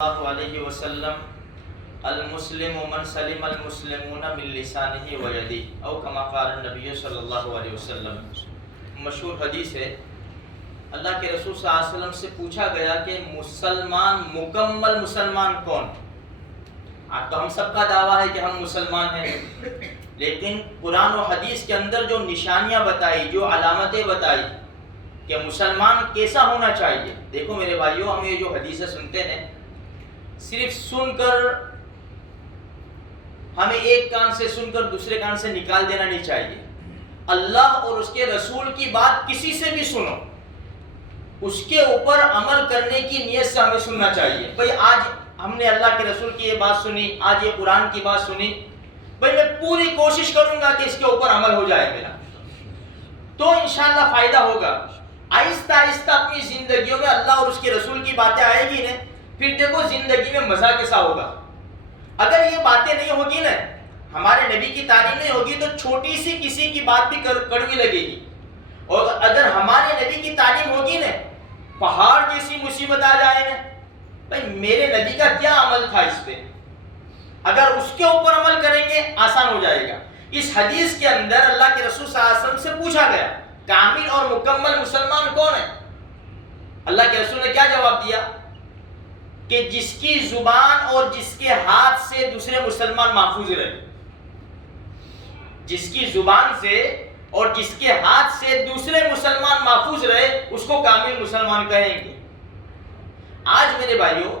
اللہ علیہ وسلم المسلم من سلم المسلمون من لسانہ و یدہ او کما قال النبی صلی اللہ علیہ وسلم۔ مشہور حدیث ہے، اللہ کے رسول صلی اللہ علیہ وسلم سے پوچھا گیا کہ مسلمان، مکمل مسلمان کون؟ آج تو ہم سب کا دعویٰ ہے کہ ہم مسلمان ہیں، لیکن قرآن و حدیث کے اندر جو نشانیاں بتائی، جو علامتیں بتائی کہ مسلمان کیسا ہونا چاہیے۔ دیکھو میرے بھائیوں، ہم یہ جو حدیثیں سنتے ہیں، صرف سن کر ہمیں ایک کان سے سن کر دوسرے کان سے نکال دینا نہیں چاہیے۔ اللہ اور اس کے رسول کی بات کسی سے بھی سنو، اس کے اوپر عمل کرنے کی نیت سے ہمیں سننا چاہیے۔ بھئی آج ہم نے اللہ کے رسول کی یہ بات سنی، آج یہ قرآن کی بات سنی، بھئی میں پوری کوشش کروں گا کہ اس کے اوپر عمل ہو جائے میرا، تو انشاءاللہ فائدہ ہوگا۔ آہستہ آہستہ اپنی زندگیوں میں اللہ اور اس کے رسول کی باتیں آئے گی نا، پھر دیکھو زندگی میں مزہ کیسا ہوگا۔ اگر یہ باتیں نہیں ہوگی نا، ہمارے نبی کی تعلیم نہیں ہوگی، تو چھوٹی سی کسی کی بات بھی کڑوی لگے گی، اور اگر ہمارے نبی کی تعلیم ہوگی نا، پہاڑ جیسی مصیبت آ جائے نا، بھائی میرے نبی کا کیا عمل تھا اس پہ، اگر اس کے اوپر عمل کریں گے آسان ہو جائے گا۔ اس حدیث کے اندر اللہ کے رسول صلی اللہ علیہ وسلم سے پوچھا گیا کامل اور مکمل مسلمان کون ہے؟ اللہ کے رسول نے کیا جواب دیا کہ جس کی زبان اور جس کے ہاتھ سے دوسرے مسلمان محفوظ رہے، جس کی زبان سے اور جس کے ہاتھ سے دوسرے مسلمان محفوظ رہے، اس کو کامل مسلمان کہیں گے۔ آج میرے بھائیوں،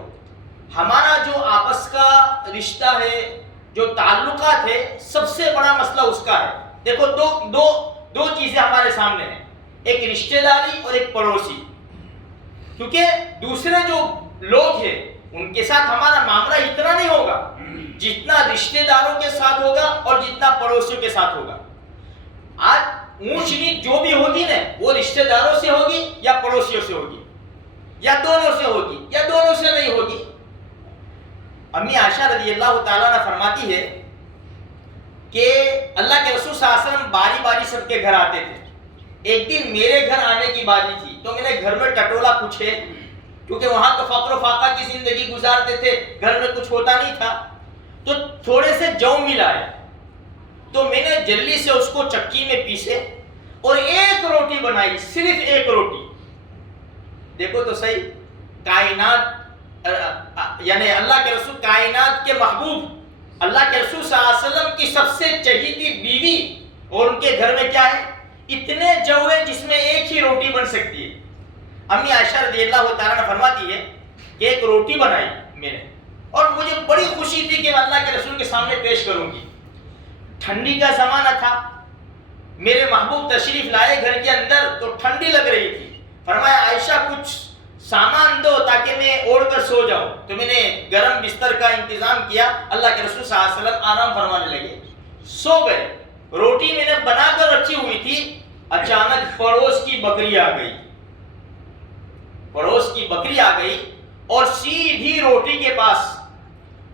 ہمارا جو آپس کا رشتہ ہے، جو تعلقات ہے، سب سے بڑا مسئلہ اس کا ہے۔ دیکھو دو چیزیں ہمارے سامنے ہیں، ایک رشتہ داری اور ایک پڑوسی، کیونکہ دوسرے جو لوگ ہیں ان کے ساتھ ہمارا معاملہ اتنا نہیں ہوگا جتنا رشتہ داروں کے ساتھ ہوگا اور جتنا پڑوسیوں کے ساتھ ہوگا۔ آج اونچ نیچ جو بھی ہوگی نا، وہ رشتہ داروں سے ہوگی یا پڑوسیوں سے ہوگی، یا دونوں سے ہوگی یا دونوں سے نہیں ہوگی۔ امی عائشہ رضی اللہ تعالیٰ عنہ فرماتی ہے کہ اللہ کے رسول صلی اللہ علیہ وسلم باری باری سب کے گھر آتے تھے۔ ایک دن میرے گھر آنے کی باری تھی، تو میں نے گھر میں ٹٹولا پوچھے، کیونکہ وہاں تو فقر و فاقہ کی زندگی گزارتے تھے، گھر میں کچھ ہوتا نہیں تھا، تو تھوڑے سے جو ملائے، تو میں نے جلدی سے اس کو چکی میں پیسے اور ایک روٹی بنائی، صرف ایک روٹی۔ دیکھو تو صحیح، کائنات یعنی اللہ کے رسول کائنات کے محبوب، اللہ کے رسول صلی اللہ علیہ وسلم کی سب سے چہیتی بیوی، اور ان کے گھر میں کیا ہے، اتنے جو ہے جس میں ایک ہی روٹی بن سکتی ہے۔ امی عائشہ رضی اللہ تعالیٰ عنہ فرماتی ہے کہ ایک روٹی بنائی میں نے، اور مجھے بڑی خوشی تھی کہ میں اللہ کے رسول کے سامنے پیش کروں گی۔ ٹھنڈی کا زمانہ تھا، میرے محبوب تشریف لائے گھر کے اندر، تو ٹھنڈی لگ رہی تھی۔ فرمایا عائشہ کچھ سامان دو تاکہ میں اوڑھ کر سو جاؤں، تو میں نے گرم بستر کا انتظام کیا۔ اللہ کے رسول صلی اللہ علیہ وسلم آرام فرمانے لگے، سو گئے۔ روٹی میں نے بنا کر رکھی ہوئی تھی، اچانک پڑوس کی بکری آ گئی، پڑوس کی بکری آ گئی اور سیدھی روٹی کے پاس،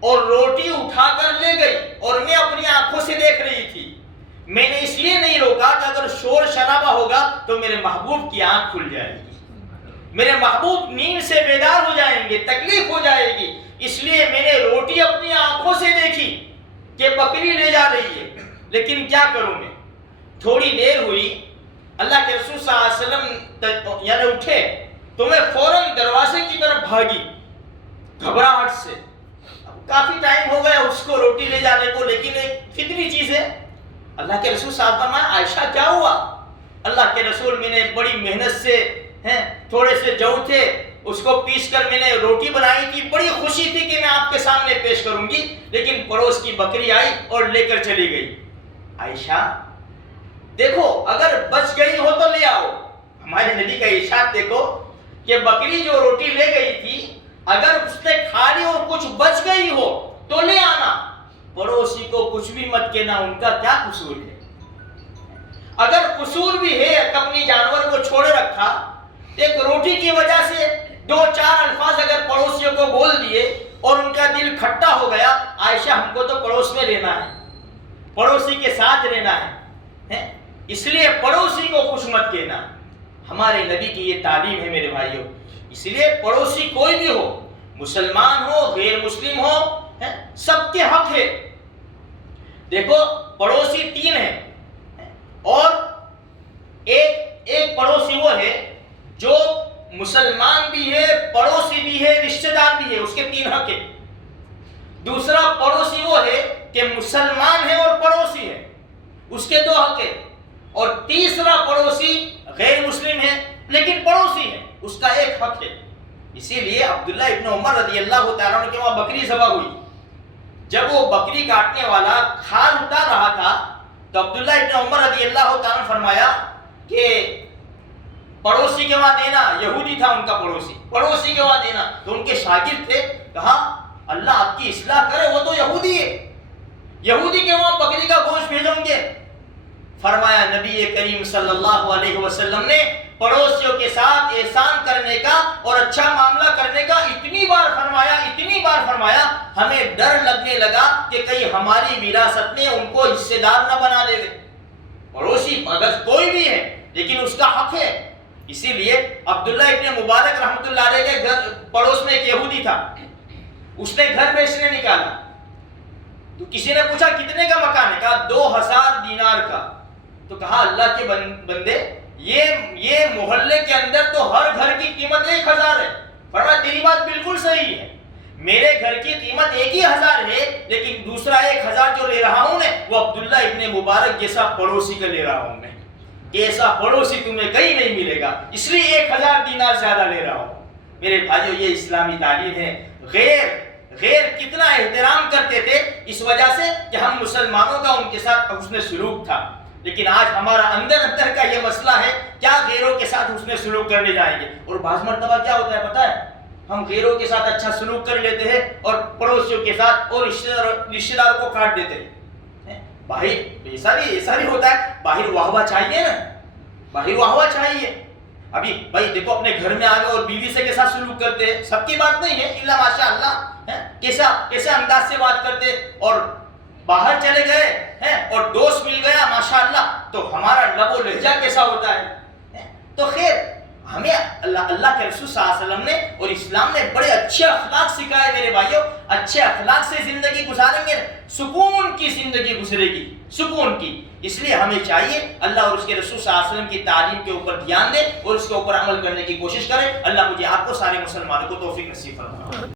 اور روٹی اٹھا کر لے گئی، اور میں اپنی آنکھوں سے دیکھ رہی تھی۔ میں نے اس لیے نہیں روکا کہ اگر شور شرابہ ہوگا تو میرے محبوب کی آنکھ کھل جائے گی، میرے محبوب نیند سے بیدار ہو جائیں گے، تکلیف ہو جائے گی، اس لیے میں نے روٹی اپنی آنکھوں سے دیکھی کہ بکری لے جا رہی ہے، لیکن کیا کروں میں۔ تھوڑی دیر ہوئی، اللہ کے رسول صلی اللہ علیہ وسلم یعنی اٹھے، تو میں فوراً دروازے کی طرف بھاگی گھبراہٹ سے۔ کافی ٹائم ہو گیا اس کو روٹی لے جانے کو، لیکن ایک فطری چیز ہے۔ اللہ کے رسول صاحب فرمایا عائشہ کیا ہوا؟ اللہ کے رسول میں نے بڑی محنت سے تھوڑے سے جو تھے اس کو پیس کر میں نے روٹی بنائی تھی، بڑی خوشی تھی کہ میں آپ کے سامنے پیش کروں گی، لیکن پڑوس کی بکری آئی اور لے کر چلی گئی۔ عائشہ دیکھو اگر بچ گئی ہو تو لے آؤ۔ ہمارے نبی کا ارشاد دیکھو کہ بکری جو روٹی لے گئی تھی، اگر اس نے کھا لی اور کچھ بچ گئی ہو تو لے آنا، پڑوسی کو کچھ بھی مت کہنا، ان کا کیا قصور ہے۔ اگر قصور بھی ہے کہ اپنی جانور کو چھوڑے رکھا، ایک روٹی کی وجہ سے دو چار الفاظ اگر پڑوسیوں کو بول دیے اور ان کا دل کھٹا ہو گیا، عائشہ ہم کو تو پڑوس میں رہنا ہے، پڑوسی کے ساتھ رہنا ہے، اس لیے پڑوسی کو خوش مت کہنا۔ ہمارے نبی کی یہ تعلیم ہے میرے بھائیوں، اس لیے پڑوسی کوئی بھی ہو، مسلمان ہو غیر مسلم ہو سب کے حق ہے. دیکھو پڑوسی 3 ہیں اور ایک پڑوسی وہ ہے جو مسلمان بھی ہے پڑوسی بھی ہے رشتہ دار بھی ہے, اس کے 3 حق ہے. دوسرا پڑوسی وہ ہے کہ مسلمان ہے اور پڑوسی ہے, اس کے 2 حق ہے. اور تیسرا پڑوسی غیر مسلم ہے لیکن پڑوسی ہے, اس کا 1 حق ہے. اسی لیے عبداللہ ابن عمر رضی اللہ تعالیٰ عنہ کے وہاں بکری ذبح ہوئی. جب وہ بکری کاٹنے والا کھال اتار رہا تھا تو عبداللہ ابن عمر رضی اللہ تعالیٰ عنہ فرمایا کہ پڑوسی کے وہاں دینا. یہودی تھا ان کا پڑوسی کے وہاں دینا. تو ان کے شاگرد تھے, کہا اللہ آپ کی اصلاح کرے, وہ تو یہودی ہے, یہودی کے وہاں بکری کا گوشت بھیجیں گے. فرمایا نبی کریم صلی اللہ علیہ وسلم نے پڑوسیوں کے ساتھ احسان کرنے کا اور اچھا معاملہ کرنے کا اتنی بار فرمایا ہمیں ڈر لگنے لگا کہ کہیں ہماری وراثت میں ان کو حصے دار نہ بنا دے. پڑوسی اگر کوئی بھی ہے لیکن اس کا حق ہے. اسی لیے عبداللہ ابن مبارک رحمۃ اللہ علیہ کے گھر پڑوس میں ایک یہودی تھا, اس نے گھر بیچنے نکالا تو کسی نے پوچھا کتنے کا مکان ہے, کہا 2000 دینار کا. تو کہا اللہ کے بندے یہ محلے کے اندر تو ہر گھر کی قیمت 1000 ہے. فرمایا تیری بات بالکل صحیح ہے, میرے گھر کی قیمت 1000 ہے لیکن دوسرا 1000 جو لے رہا ہوں میں وہ عبداللہ ابن مبارک جیسا پڑوسی کا لے رہا ہوں میں. ایسا پڑوسی تمہیں کہیں نہیں ملے گا, اس لیے 1000 دینار زیادہ لے رہا ہوں. میرے بھائیو یہ اسلامی تعلیم ہے. غیر کتنا احترام کرتے تھے اس وجہ سے کہ ہم مسلمانوں کا ان کے ساتھ حسن سلوک تھا. لیکن آج ہمارا اندر کا یہ مسئلہ ہے, کیا غیروں کے ساتھ حسن سلوک کرنے جائیں گے. اور بعض مرتبہ کیا ہوتا ہے پتہ ہے, ہم غیروں کے ساتھ اچھا سلوک کر لیتے ہیں اور پڑوسیوں کے ساتھ اور رشتہ دار کو کاٹ دیتے ہیں. باہر ایسا بھی ہوتا ہے, باہر واہ چاہیے نا, باہر واہ چاہیے. ابھی بھائی دیکھو اپنے گھر میں آ گئے اور بیوی سے کیسا سلوک کرتے ہیں, سب کی بات نہیں ہے الا ماشاء اللہ, کیسے انداز سے بات کرتے. اور باہر چلے گئے ہیں اور دوست مل گیا ماشاءاللہ تو ہمارا لب و لہجہ کیسا ہوتا ہے. تو خیر ہمیں اللہ کے رسول صلی اللہ علیہ وسلم نے اور اسلام نے بڑے اچھے اخلاق سکھائے. میرے بھائیوں اچھے اخلاق سے زندگی گزاریں گے سکون کی زندگی گزرے گی, سکون کی. اس لیے ہمیں چاہیے اللہ اور اس کے رسول صلی اللہ علیہ وسلم کی تعلیم کے اوپر دھیان دیں اور اس کے اوپر عمل کرنے کی کوشش کریں. اللہ مجھے آپ کو سارے مسلمانوں کو توفیق نصیب فرمائے.